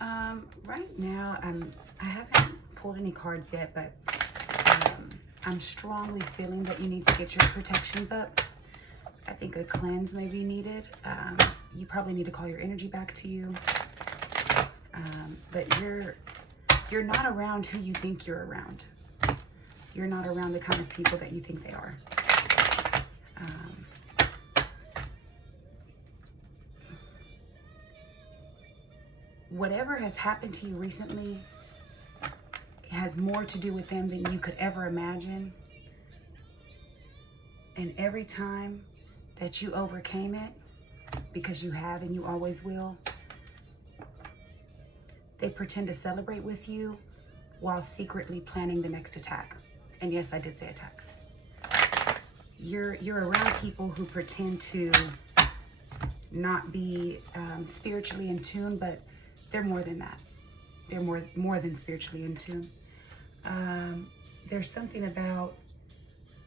Right now, I haven't pulled any cards yet, but I'm strongly feeling that you need to get your protections up. I think a cleanse may be needed. You probably need to call your energy back to you. But you're not around who you think you're around. You're not around the kind of people that you think they are. Whatever has happened to you recently has more to do with them than you could ever imagine. And every time that you overcame it, because you have and you always will, they pretend to celebrate with you while secretly planning the next attack. And yes, I did say attack. You're around people who pretend to not be spiritually in tune, but they're more than that. They're more than spiritually in tune. There's something about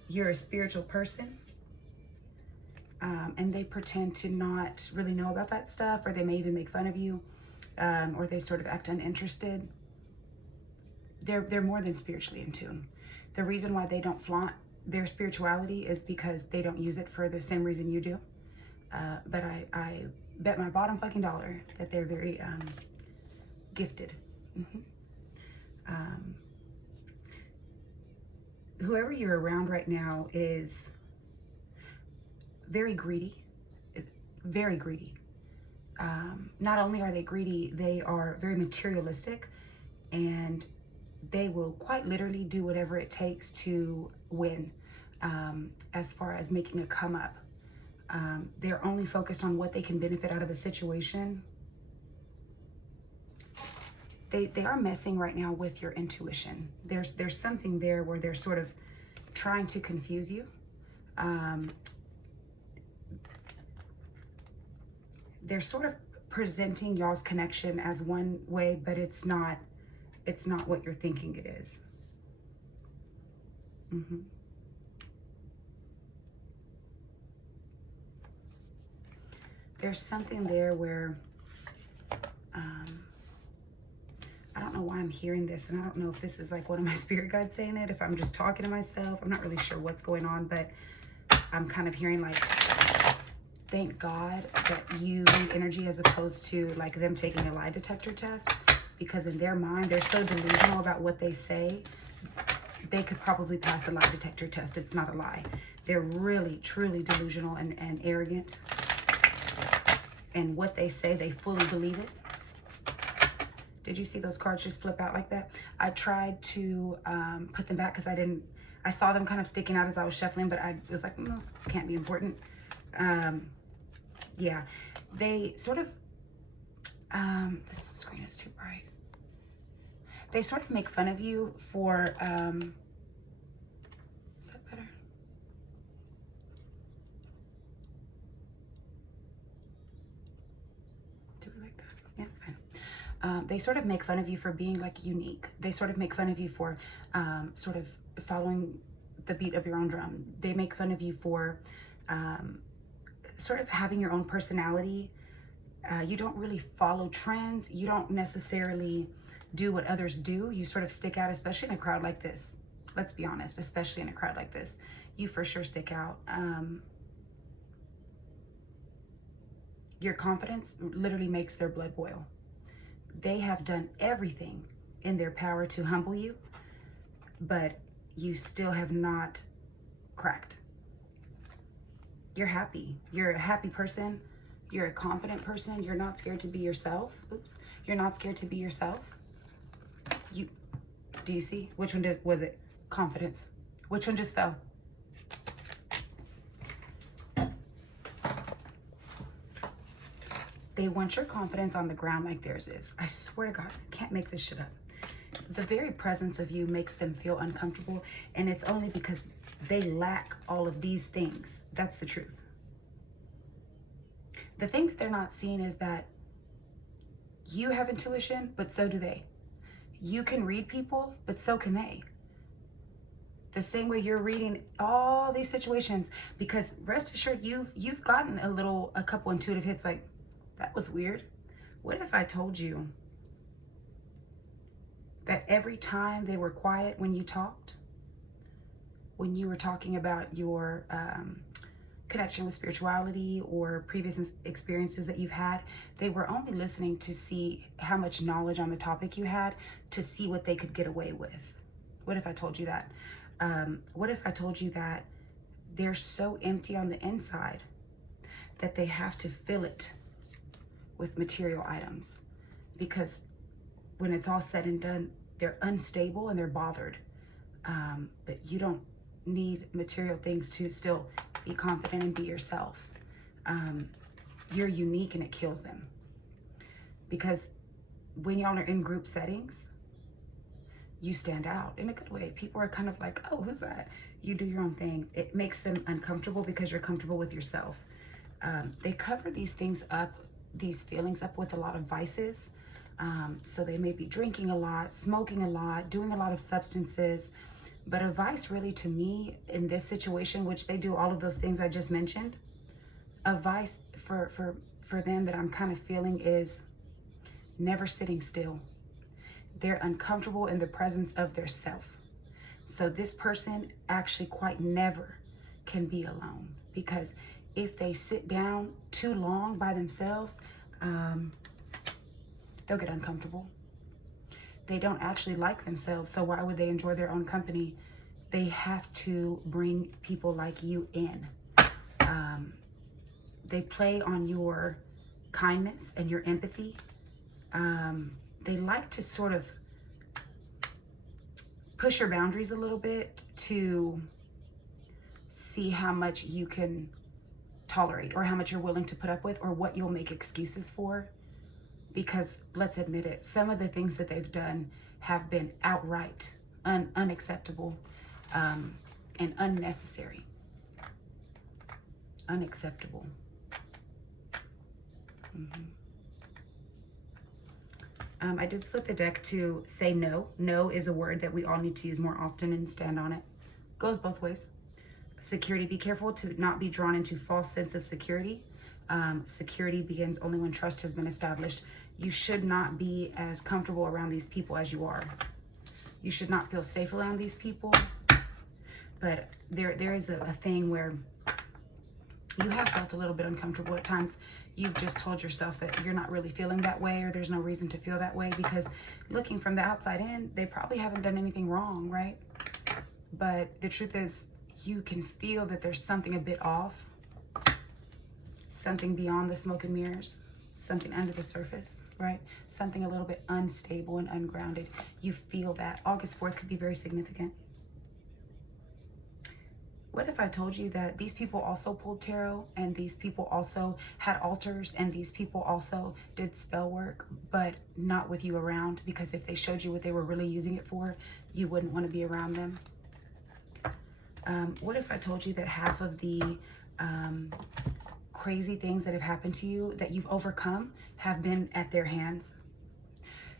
you're a spiritual person, and they pretend to not really know about that stuff, or they may even make fun of you, or they sort of act uninterested. They're more than spiritually in tune. The reason why they don't flaunt their spirituality is because they don't use it for the same reason you do. But I bet my bottom fucking dollar that they're very gifted. Whoever you're around right now is very greedy, very greedy. Not only are they greedy, they are very materialistic, and they will quite literally do whatever it takes to win, as far as making a come up. They're only focused on what they can benefit out of the situation. They are messing right now with your intuition. There's something there where they're sort of trying to confuse you. They're sort of presenting y'all's connection as one way, but it's not what you're thinking it is. There's something there where I don't know why I'm hearing this, and I don't know if this is like one of my spirit guides saying it, if I'm just talking to myself. I'm not really sure what's going on, but I'm kind of hearing like, thank God that you read energy as opposed to like them taking a lie detector test, because in their mind, they're so delusional about what they say, they could probably pass a lie detector test. It's not a lie. They're really, truly delusional and arrogant. And what they say, they fully believe it. Did you see those cards just flip out like that? I tried to put them back because I saw them kind of sticking out as I was shuffling, but I was like, this can't be important. Yeah, they sort of, this screen is too bright. They sort of make fun of you for, is that better? Do we like that? Yeah, it's fine. They sort of make fun of you for being like unique. They sort of make fun of you for sort of following the beat of your own drum. They make fun of you for sort of having your own personality. You don't really follow trends. You don't necessarily do what others do. You sort of stick out, especially in a crowd like this. Let's be honest, especially in a crowd like this. You for sure stick out. Your confidence literally makes their blood boil. They have done everything in their power to humble you, but you still have not cracked. You're happy. You're a happy person. You're a confident person. You're not scared to be yourself. Oops. You're not scared to be yourself. Do you see? Which one was it? Confidence. Which one just fell? They want your confidence on the ground like theirs is. I swear to God, I can't make this shit up. The very presence of you makes them feel uncomfortable, and it's only because they lack all of these things. That's the truth. The thing that they're not seeing is that you have intuition, but so do they. You can read people, but so can they. The same way you're reading all these situations, because rest assured, you've gotten a couple intuitive hits like, that was weird. What if I told you that every time they were quiet when you talked, when you were talking about your connection with spirituality or previous experiences that you've had, they were only listening to see how much knowledge on the topic you had, to see what they could get away with. What if I told you that? What if I told you that they're so empty on the inside that they have to fill it with material items? Because when it's all said and done, they're unstable and they're bothered. But you don't need material things to still be confident and be yourself. You're unique and it kills them. Because when y'all are in group settings, you stand out in a good way. People are kind of like, oh, who's that? You do your own thing. It makes them uncomfortable because you're comfortable with yourself. They cover these things up, these feelings up, with a lot of vices. So they may be drinking a lot, smoking a lot, doing a lot of substances. But a vice really, to me, in this situation, which they do all of those things I just mentioned, a vice for them that I'm kind of feeling is never sitting still. They're uncomfortable in the presence of their self. So this person actually quite never can be alone, because if they sit down too long by themselves, they'll get uncomfortable. They don't actually like themselves, so why would they enjoy their own company? They have to bring people like you in. They play on your kindness and your empathy. They like to sort of push your boundaries a little bit to see how much you can tolerate, or how much you're willing to put up with, or what you'll make excuses for. Because let's admit it, some of the things that they've done have been outright unacceptable and unnecessary. Unacceptable. I did split the deck to say no. No is a word that we all need to use more often and stand on it. Goes both ways. Security, be careful to not be drawn into false sense of security. Security begins only when trust has been established. You should not be as comfortable around these people as you are. You should not feel safe around these people. But there is a thing where you have felt a little bit uncomfortable at times. You've just told yourself that you're not really feeling that way, or there's no reason to feel that way, because looking from the outside in, they probably haven't done anything wrong, right? But the truth is, you can feel that there's something a bit off, something beyond the smoke and mirrors, something under the surface, right? Something a little bit unstable and ungrounded. You feel that. August 4th could be very significant. What if I told you that these people also pulled tarot, and these people also had altars, and these people also did spell work, but not with you around? Because if they showed you what they were really using it for, you wouldn't want to be around them. What if I told you that half of the crazy things that have happened to you that you've overcome have been at their hands?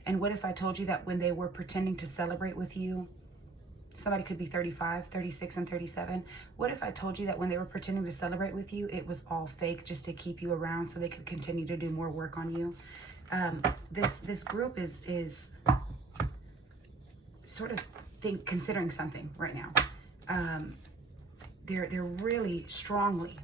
And what if I told you that when they were pretending to celebrate with you, somebody could be 35, 36, and 37. What if I told you that when they were pretending to celebrate with you, it was all fake, just to keep you around so they could continue to do more work on you? This group is sort of considering something right now. They're really strongly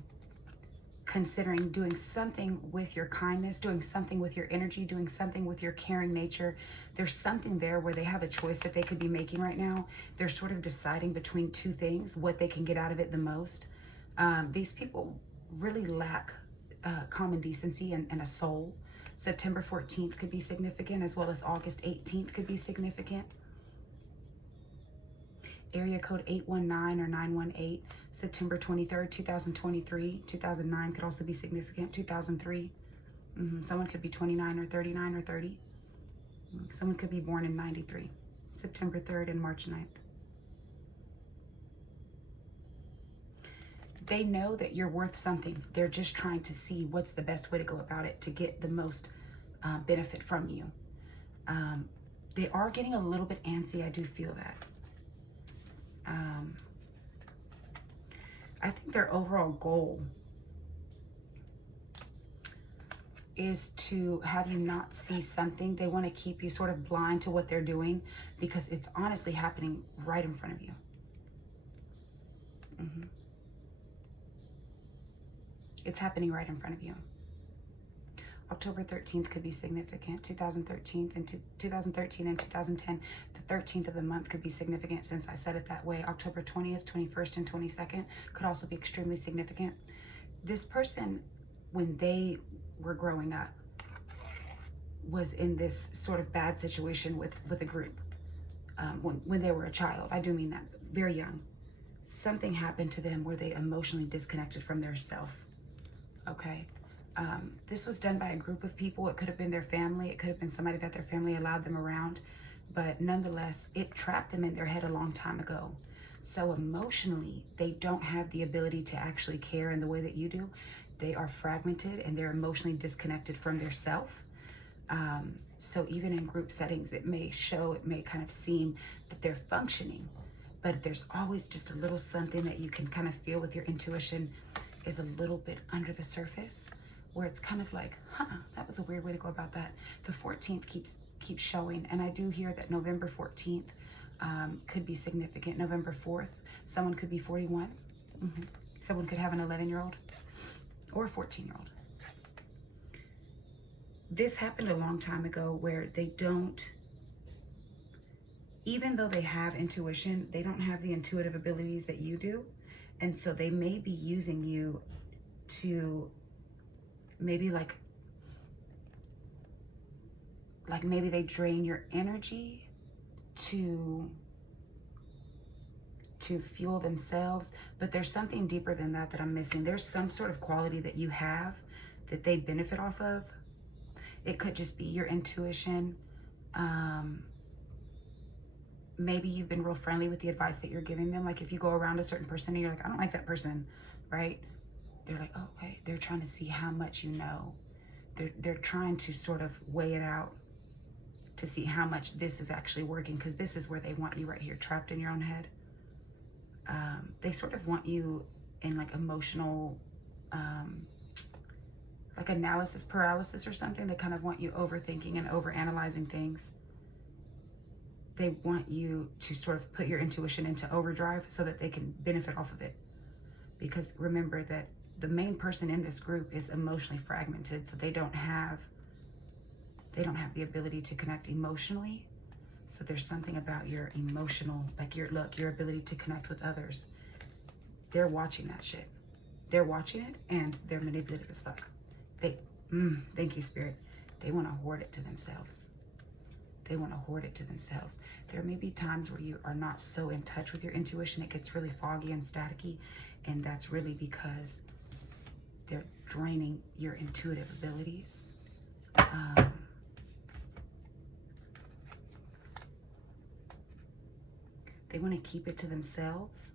considering doing something with your kindness, doing something with your energy, doing something with your caring nature. There's something there where they have a choice that they could be making right now. They're sort of deciding between two things, what they can get out of it the most. These people really lack common decency and a soul. September 14th could be significant, as well as August 18th could be significant. Area code 819 or 918, September 23rd, 2023. 2009 could also be significant. 2003. Someone could be 29 or 39 or 30. Someone could be born in 93. September 3rd and March 9th. They know that you're worth something. They're just trying to see what's the best way to go about it to get the most benefit from you. They are getting a little bit antsy. I do feel that. I think their overall goal is to have you not see something. They want to keep you sort of blind to what they're doing because it's honestly happening right in front of you. It's happening right in front of you. October 13th could be significant. 2013 and 2010, the 13th of the month could be significant since I said it that way. October 20th, 21st, and 22nd could also be extremely significant. This person, when they were growing up, was in this sort of bad situation with a group. When they were a child, I do mean that, very young. Something happened to them where they emotionally disconnected from their self, okay? This was done by a group of people. It could have been their family. It could have been somebody that their family allowed them around. But nonetheless, it trapped them in their head a long time ago. So emotionally, they don't have the ability to actually care in the way that you do. They are fragmented and they're emotionally disconnected from their self. So even in group settings, it may kind of seem that they're functioning, but there's always just a little something that you can kind of feel with your intuition is a little bit under the surface, where it's kind of like, that was a weird way to go about that. The 14th keeps showing, and I do hear that November 14th could be significant. November 4th, someone could be 41. Someone could have an 11-year-old or a 14-year-old. This happened a long time ago where they don't, even though they have intuition, they don't have the intuitive abilities that you do. And so they may be using you to maybe like maybe they drain your energy to fuel themselves, but there's something deeper than that I'm missing. There's some sort of quality that you have that they benefit off of. It could just be your intuition. Maybe you've been real friendly with the advice that you're giving them. Like if you go around a certain person and you're like, I don't like that person, right? They're like, oh, okay. They're trying to see how much you know. They're trying to sort of weigh it out to see how much this is actually working, because this is where they want you right here, trapped in your own head. They sort of want you in like emotional, like analysis paralysis or something. They kind of want you overthinking and overanalyzing things. They want you to sort of put your intuition into overdrive so that they can benefit off of it. Because remember that the main person in this group is emotionally fragmented, so they don't have the ability to connect emotionally. So there's something about your emotional, like your ability to connect with others. They're watching that shit. They're watching it and they're manipulative as fuck. Thank you, Spirit. They want to hoard it to themselves. They want to hoard it to themselves. There may be times where you are not so in touch with your intuition. It gets really foggy and staticky. And that's really because they're draining your intuitive abilities. They want to keep it to themselves.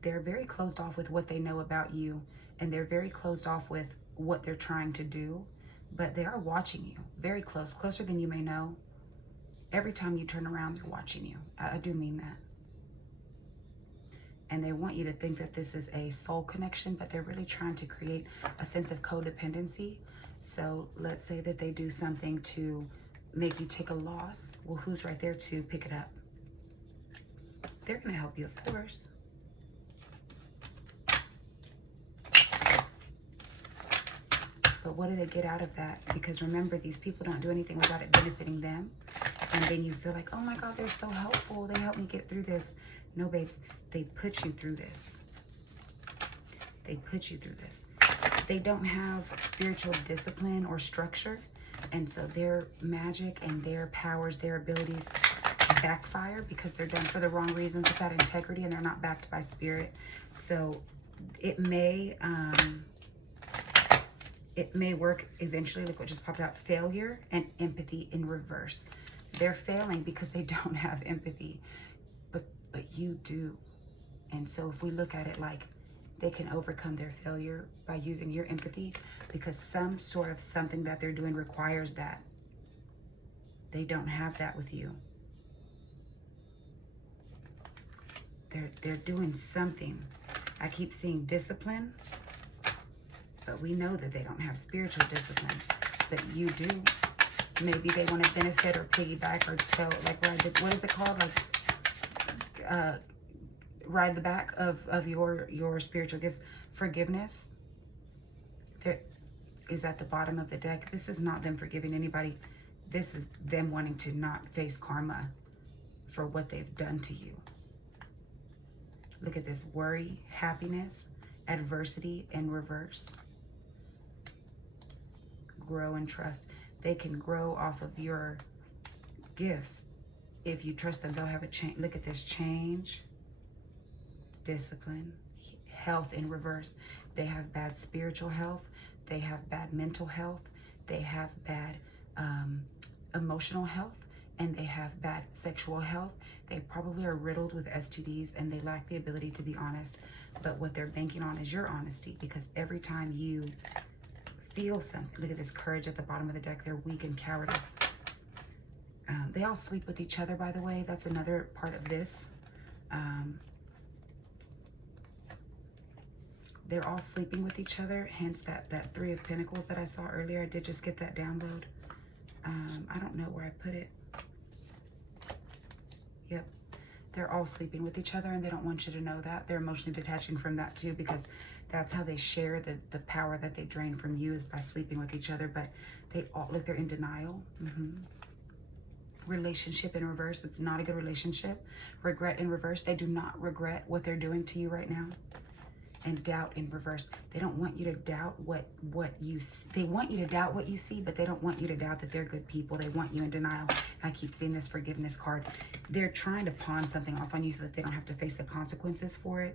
They're very closed off with what they know about you. And they're very closed off with what they're trying to do. But they are watching you very close, closer than you may know. Every time you turn around, they're watching you. I do mean that. And they want you to think that this is a soul connection, but they're really trying to create a sense of codependency. So let's say that they do something to make you take a loss. Well, who's right there to pick it up? They're going to help you, of course. But what do they get out of that? Because remember, these people don't do anything without it benefiting them. And then you feel like, oh my God, they're so helpful. They helped me get through this. No, babes, they put you through this. They put you through this. They don't have spiritual discipline or structure. And so their magic and their powers, their abilities backfire because they're done for the wrong reasons without integrity and they're not backed by spirit. So it may work eventually, like what just popped out, failure and empathy in reverse. They're failing because they don't have empathy, but you do. And so if we look at it like they can overcome their failure by using your empathy, because some sort of something that they're doing requires that. They don't have that with you. They're doing something. I keep seeing discipline. But we know that they don't have spiritual discipline, but you do. Maybe they want to benefit or piggyback or tell, like, what is it called? Like, ride the back of your spiritual gifts. Forgiveness. There is at the bottom of the deck. This is not them forgiving anybody. This is them wanting to not face karma for what they've done to you. Look at this. Worry, happiness, adversity in reverse. Grow and trust. They can grow off of your gifts. If you trust them, they'll have a change. Look at this. Change, discipline, health in reverse. They have bad spiritual health. They have bad mental health. They have bad emotional health. And they have bad sexual health. They probably are riddled with STDs and they lack the ability to be honest. But what they're banking on is your honesty, because every time you feel something, look at this courage at the bottom of the deck. They're weak and cowardice. They all sleep with each other, by the way. That's another part of this. They're all sleeping with each other. Hence that Three of Pentacles that I saw earlier. I did just get that download. I don't know where I put it. Yep. They're all sleeping with each other and they don't want you to know that. They're emotionally detaching from that too, because that's how they share the power that they drain from you, is by sleeping with each other. But they all, look, they're in denial. Relationship in reverse. It's not a good relationship. Regret in reverse. They do not regret what they're doing to you right now. And doubt in reverse. They don't want you to doubt they want you to doubt what you see, but they don't want you to doubt that they're good people. They want you in denial. I keep seeing this forgiveness card. They're trying to pawn something off on you so that they don't have to face the consequences for it.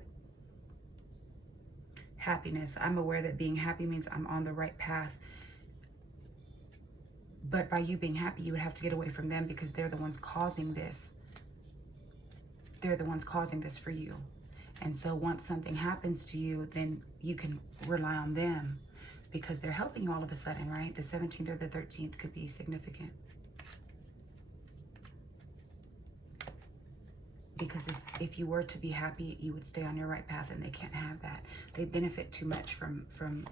Happiness. I'm aware that being happy means I'm on the right path. But by you being happy, you would have to get away from them, because they're the ones causing this. They're the ones causing this for you. And so once something happens to you, then you can rely on them, because they're helping you all of a sudden, right? The 17th or the 13th could be significant. Because if you were to be happy, you would stay on your right path, and they can't have that. They benefit too much from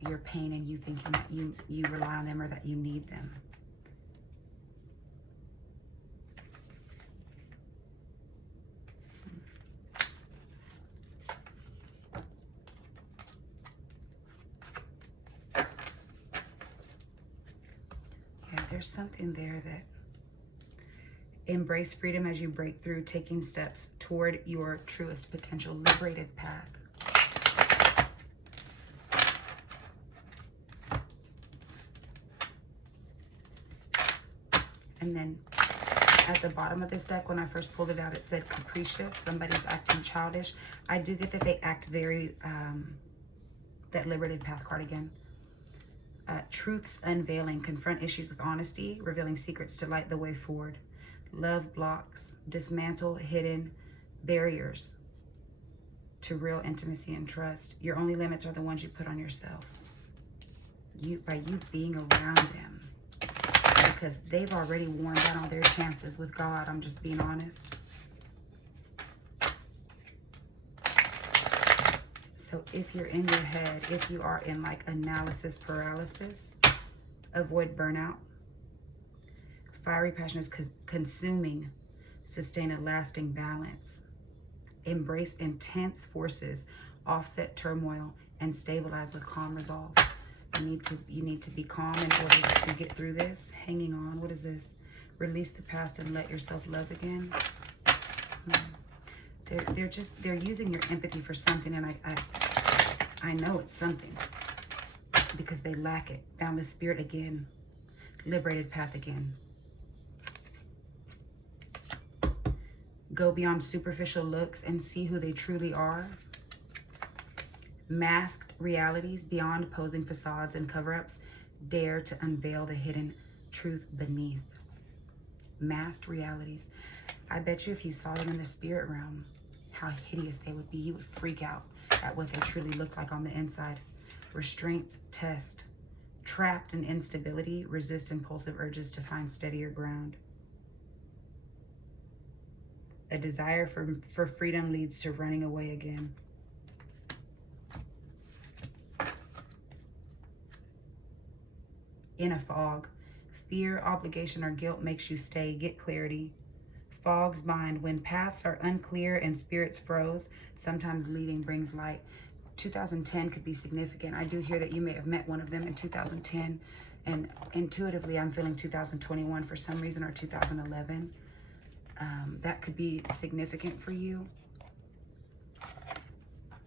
your pain and you thinking that you rely on them or that you need them. There's something there that embrace freedom as you break through, taking steps toward your truest potential, liberated path. And then at the bottom of this deck, when I first pulled it out, it said capricious. Somebody's acting childish. I do get that they act very, that liberated path card again. Truths unveiling, confront issues with honesty, revealing secrets to light the way forward. Love blocks, dismantle hidden barriers to real intimacy and trust. Your only limits are the ones you put on yourself. By you being around them, because they've already worn down all their chances with God. I'm just being honest. So if you're in your head, if you are in like analysis paralysis, avoid burnout. Fiery passion is consuming. Sustain a lasting balance. Embrace intense forces. Offset turmoil and stabilize with calm resolve. You need to be calm in order to get through this. Hanging on. What is this? Release the past and let yourself love again. They're using your empathy for something, and I know it's something, because they lack it. Boundless spirit again. Liberated path again. Go beyond superficial looks and see who they truly are. Masked realities beyond posing facades and cover-ups. Dare to unveil the hidden truth beneath. Masked realities. I bet you if you saw them in the spirit realm, how hideous they would be. You would freak out at what they truly look like on the inside. Restraints test. Trapped in instability, resist impulsive urges to find steadier ground. A desire for freedom leads to running away again. in a fog. Fear, obligation, or guilt makes you stay. Get clarity. Fogs bind. When paths are unclear and spirits froze, sometimes leading brings light. 2010 could be significant. I do hear that you may have met one of them in 2010, and intuitively I'm feeling 2021 for some reason, or 2011. That could be significant for you.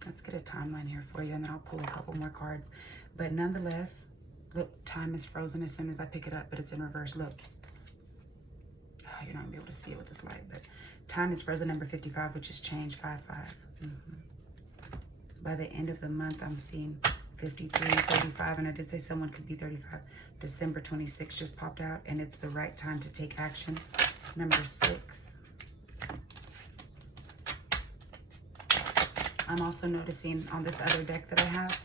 Let's get a timeline here for you, and then I'll pull a couple more cards. But nonetheless, look, time is frozen as soon as I pick it up, but it's in reverse. Look. Oh, you're not going to be able to see it with this light, but time is frozen, number 55, which is change, 55. By the end of the month, I'm seeing 53, 35, and I did say someone could be 35. December 26 just popped out, and it's the right time to take action. Number 6. I'm also noticing on this other deck that I have,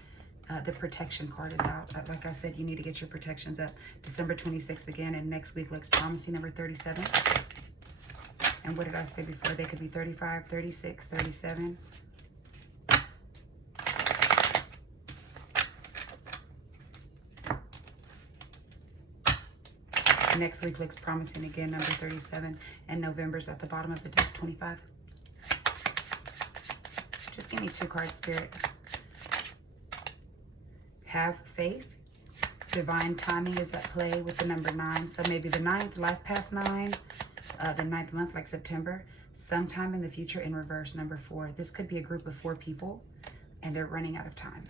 the protection card is out. Like I said, you need to get your protections up. December 26th again, and next week looks promising, number 37. And what did I say before? They could be 35, 36, 37. Next week looks promising again, number 37. And November's at the bottom of the deck, 25. Just give me 2 cards, Spirit. Have faith. Divine timing is at play with the number 9. So maybe the 9th, life path 9, the 9th month, like September, sometime in the future in reverse, number 4. This could be a group of 4 people, and they're running out of time.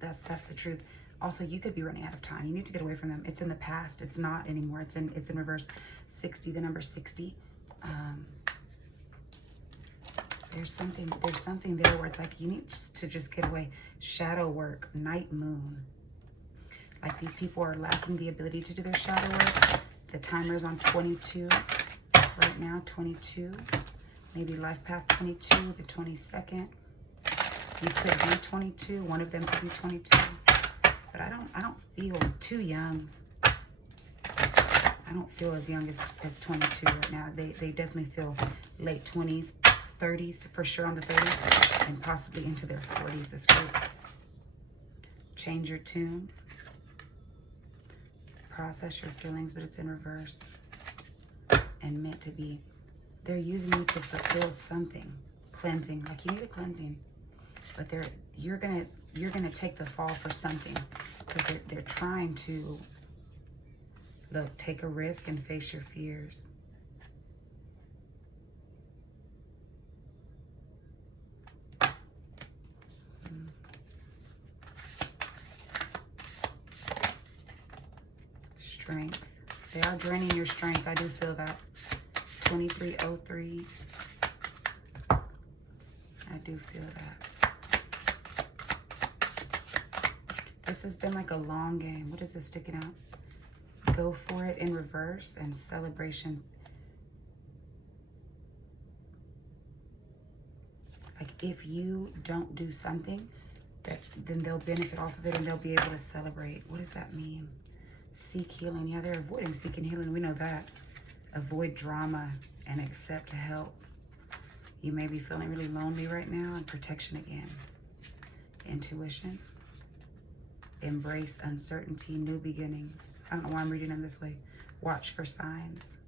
That's the truth. Also, you could be running out of time. You need to get away from them. It's in the past. It's not anymore. It's in reverse. 60, the number 60. There's something there where it's like you need to just get away. Shadow work, night moon. Like these people are lacking the ability to do their shadow work. The timer's on 22 right now, 22. Maybe life path 22, the 22nd. You could be 22. One of them could be 22. But I don't feel too young. I don't feel as young as 22 right now. They definitely feel late 20s. 30s for sure, on the 30s, and possibly into their 40s, this group. Change your tune. Process your feelings, but it's in reverse. And meant to be. They're using you to fulfill something. Cleansing. Like you need a cleansing. But you're gonna take the fall for something. Because they're trying to, look, take a risk and face your fears. Strength. They are draining your strength. I do feel that. 2303. I do feel that. This has been like a long game. What is this sticking out? Go for it in reverse and celebration. Like if you don't do something, then they'll benefit off of it and they'll be able to celebrate. What does that mean? Seek healing. Yeah, they're avoiding seeking healing. We know that. Avoid drama and accept help. You may be feeling really lonely right now, and protection again. Intuition. Embrace uncertainty, new beginnings. I don't know why I'm reading them this way. Watch for signs.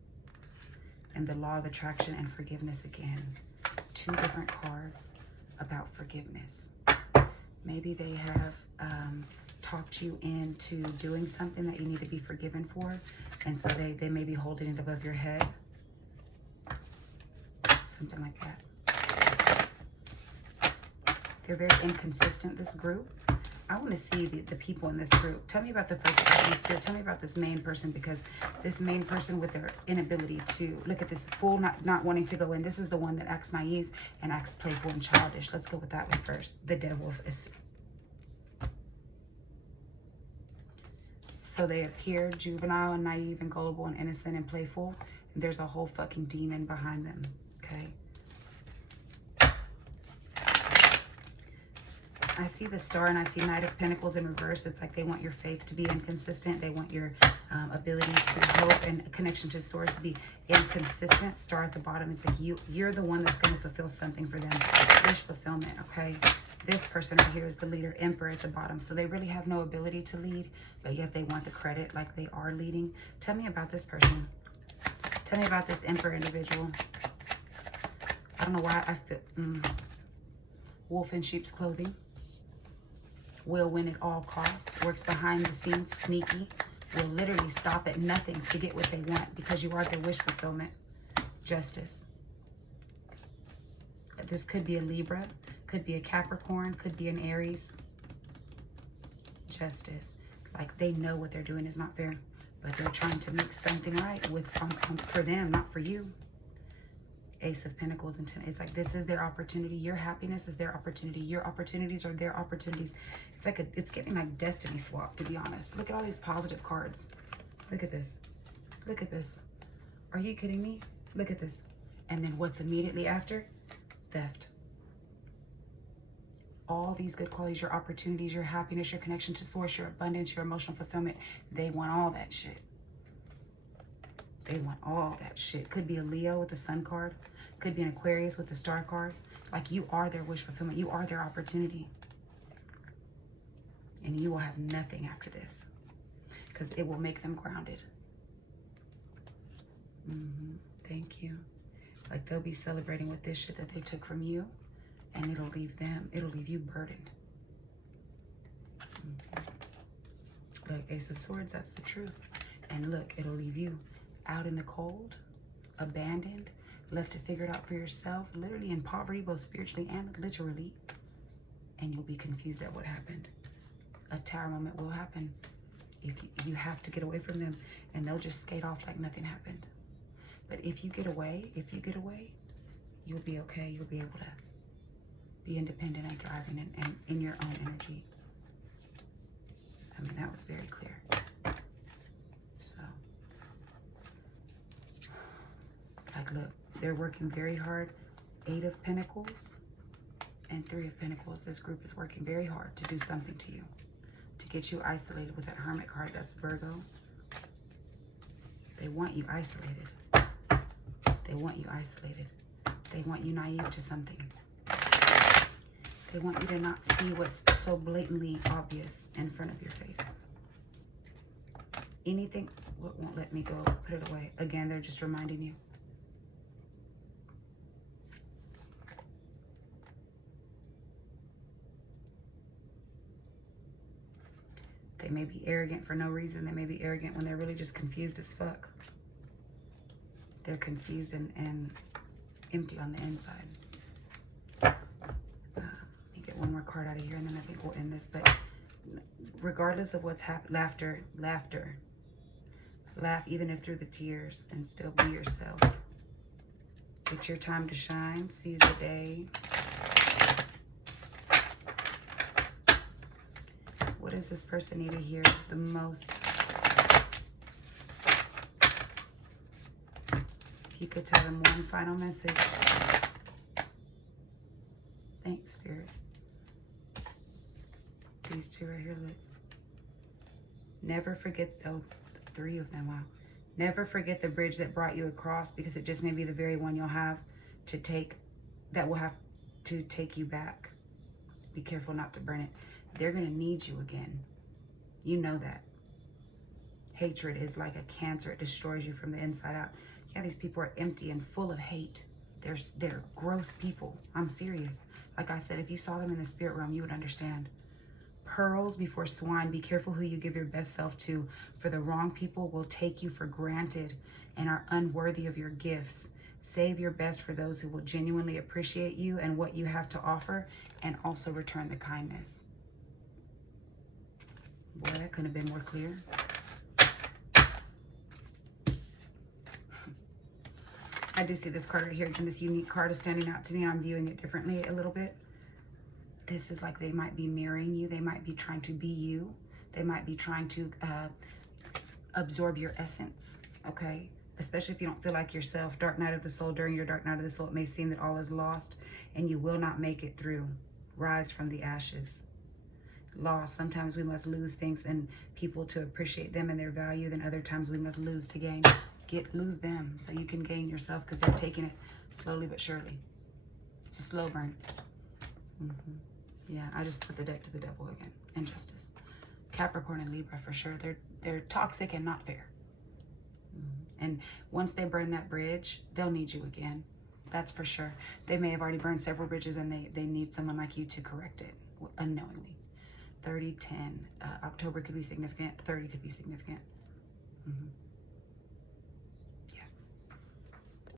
And the law of attraction and forgiveness again. 2 different cards about forgiveness. Maybe they have talked you into doing something that you need to be forgiven for, and so they may be holding it above your head. Something like that. They're very inconsistent, this group. I want to see the people in this group. Tell me about the first person, Spirit. Tell me about this main person, because this main person with their inability to look at this fool not wanting to go in. This is the one that acts naive and acts playful and childish. Let's go with that one first. The devil is. So they appear juvenile and naive and gullible and innocent and playful. And there's a whole fucking demon behind them. Okay. I see the Star and I see Knight of Pentacles in reverse. It's like they want your faith to be inconsistent. They want your ability to hope and connection to Source to be inconsistent. Star at the bottom. It's like you're the one that's going to fulfill something for them. Wish fulfillment, okay? This person right here is the leader, Emperor at the bottom. So they really have no ability to lead, but yet they want the credit like they are leading. Tell me about this person. Tell me about this Emperor individual. I don't know why I feel... wolf in sheep's clothing. Will win at all costs. Works behind the scenes, sneaky. Will literally stop at nothing to get what they want because you are their wish fulfillment. Justice. This could be a Libra. Could be a Capricorn. Could be an Aries. Justice. Like they know what they're doing is not fair. But they're trying to make something right with for them, not for you. Ace of Pentacles and 10. It's like this is their opportunity. Your happiness is their opportunity. Your opportunities are their opportunities. It's like it's getting like destiny swap, to be honest. Look at all these positive cards. Look at this. Look at this. Are you kidding me? Look at this. And then what's immediately after? Theft. All these good qualities, your opportunities, your happiness, your connection to source, your abundance, your emotional fulfillment. They want all that shit. They want all that shit. Could be a Leo with the Sun card. Could be an Aquarius with the Star card. Like you are their wish fulfillment. You are their opportunity. And you will have nothing after this. Because it will make them grounded. Thank you. Like they'll be celebrating with this shit that they took from you. And it'll leave you burdened. Look, Ace of Swords, that's the truth. And look, it'll leave you out in the cold, abandoned, left to figure it out for yourself, literally in poverty, both spiritually and literally. And you'll be confused at what happened. A tower moment will happen. If you have to get away from them, and they'll just skate off like nothing happened. But if you get away, you'll be okay. You'll be able to be independent and thriving and in your own energy. I mean, that was very clear. So, like, look, they're working very hard. 8 of Pentacles and 3 of Pentacles. This group is working very hard to do something to you, to get you isolated with that Hermit card. That's Virgo. They want you isolated. They want you isolated. They want you naive to something. They want you to not see what's so blatantly obvious in front of your face. Anything won't let me go. Put it away. Again, they're just reminding you. They may be arrogant for no reason. They may be arrogant when they're really just confused as fuck. They're confused and empty on the inside. Let me get one more card out of here and then I think we'll end this. But regardless of what's happened, laughter. Laugh even if through the tears and still be yourself. It's your time to shine. Seize the day. What does this person need to hear the most? If you could tell them one final message. Thanks, Spirit. These two right here, look. Never forget, oh, 3 of them, wow. Never forget the bridge that brought you across, because it just may be the very one you'll have to take, that will have to take you back. Be careful not to burn it. They're going to need you again. You know that. Hatred is like a cancer. It destroys you from the inside out. Yeah, these people are empty and full of hate. They're gross people. I'm serious. Like I said, if you saw them in the spirit realm, you would understand. Pearls before swine. Be careful who you give your best self to, for the wrong people will take you for granted and are unworthy of your gifts. Save your best for those who will genuinely appreciate you and what you have to offer, and also return the kindness. Boy, that couldn't have been more clear. I do see this card right here, and this unique card is standing out to me, and I'm viewing it differently a little bit. This is like they might be mirroring you. They might be trying to be you. They might be trying to absorb your essence, okay? Especially if you don't feel like yourself. Dark night of the soul. During your dark night of the soul, it may seem that all is lost and you will not make it through. Rise from the ashes. Loss. Sometimes we must lose things and people to appreciate them and their value. Then other times we must lose to gain. Lose them so you can gain yourself, because they're taking it slowly but surely. It's a slow burn. Yeah, I just put the deck to the devil again. Injustice. Capricorn and Libra for sure. They're toxic and not fair. And once they burn that bridge, they'll need you again. That's for sure. They may have already burned several bridges and they need someone like you to correct it unknowingly. 30, 10. October could be significant. 30 could be significant.